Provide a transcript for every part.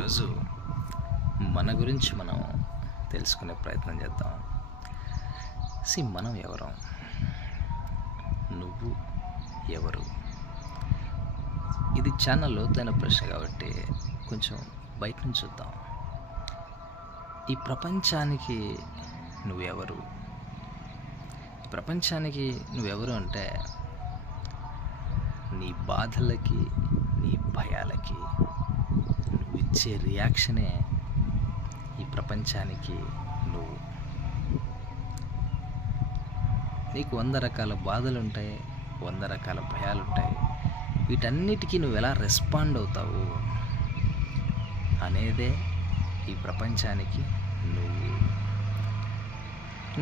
ఈరోజు మన గురించి మనం తెలుసుకునే ప్రయత్నం చేద్దాం. మనం ఎవరం? నువ్వు ఎవరు? ఇది చాలా లోతైన ప్రశ్న కాబట్టి కొంచెం బయట నుంచి చూద్దాం. ఈ ప్రపంచానికి నువ్వెవరు? ప్రపంచానికి నువ్వెవరు అంటే నీ బాధలకి, నీ భయాలకి నువ్వు ఇచ్చే రియాక్షనే ఈ ప్రపంచానికి నువ్వు. నీకు 100 రకాల బాధలు ఉంటాయి, 100 రకాల భయాలు ఉంటాయి. వీటన్నిటికీ నువ్వు ఎలా రెస్పాండ్ అవుతావు అనేదే ఈ ప్రపంచానికి నువ్వు.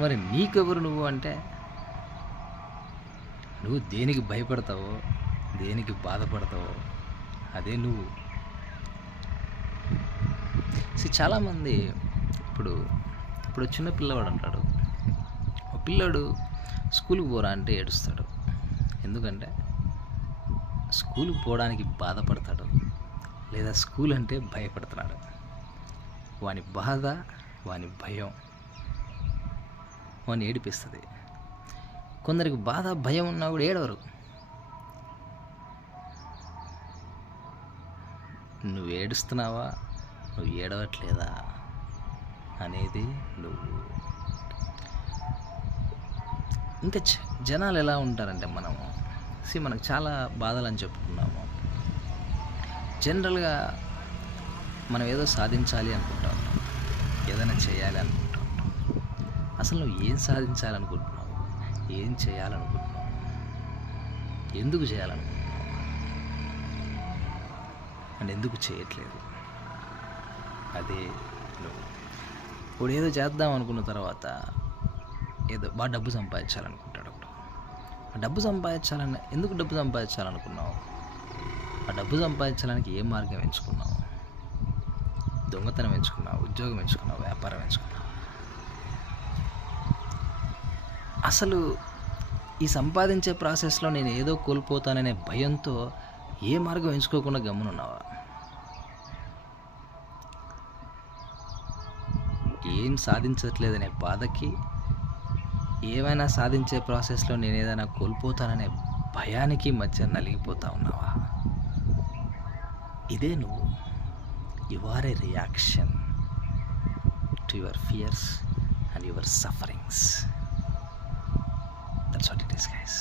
మరి నీకెవరు నువ్వు అంటే నువ్వు దేనికి భయపడతావో, దేనికి బాధపడతావో అదే నువ్వు. చాలామంది ఇప్పుడు చిన్న పిల్లవాడు అంటాడు, ఒక పిల్లాడు స్కూల్కి పోరా అంటే ఏడుస్తాడు. ఎందుకంటే స్కూల్కి పోవడానికి బాధపడతాడు, లేదా స్కూల్ అంటే భయపడుతున్నాడు. వాని బాధ, వాని భయం వాని ఏడిపిస్తుంది. కొందరికి బాధ, భయం ఉన్నా కూడా ఏడవరు. నువ్వు ఏడుస్తున్నావా, నువ్వు ఏడవట్లేదా అనేది నువ్వు. ఇంకా జనాలు ఎలా ఉంటారంటే మనకు చాలా బాధలు అని చెప్పుకున్నాము. జనరల్గా మనం ఏదో సాధించాలి అనుకుంటా ఉంటాం, ఏదైనా చేయాలి అనుకుంటా ఉంటాం. అసలు నువ్వు ఏం సాధించాలనుకుంటున్నావు, ఏం చేయాలనుకుంటున్నావు, ఎందుకు చేయాలనుకుంటున్నావు అని ఎందుకు చేయట్లేదు, అదే నువ్వు. ఇప్పుడు ఏదో చేద్దాం అనుకున్న తర్వాత ఏదో బాగా డబ్బు సంపాదించాలనుకుంటాడు. అప్పుడు ఆ డబ్బు సంపాదించాలని, ఎందుకు డబ్బు సంపాదించాలనుకున్నావు? ఆ డబ్బు సంపాదించడానికి ఏ మార్గం ఎంచుకున్నావు? దొంగతనం ఎంచుకున్నావు, ఉద్యోగం ఎంచుకున్నావు, వ్యాపారం ఎంచుకున్నావు? అసలు ఈ సంపాదించే ప్రాసెస్లో నేను ఏదో కోల్పోతాననే భయంతో ఏ మార్గం ఎంచుకోకుండా గమ్మునున్నావా? ఏం సాధించట్లేదనే బాధకి, ఏమైనా సాధించే ప్రాసెస్లో నేను ఏదైనా కోల్పోతాననే భయానికి మధ్య నలిగిపోతా ఉన్నావా? ఇదే నువ్వు. You are a reaction to your fears and your sufferings. That's what it is guys.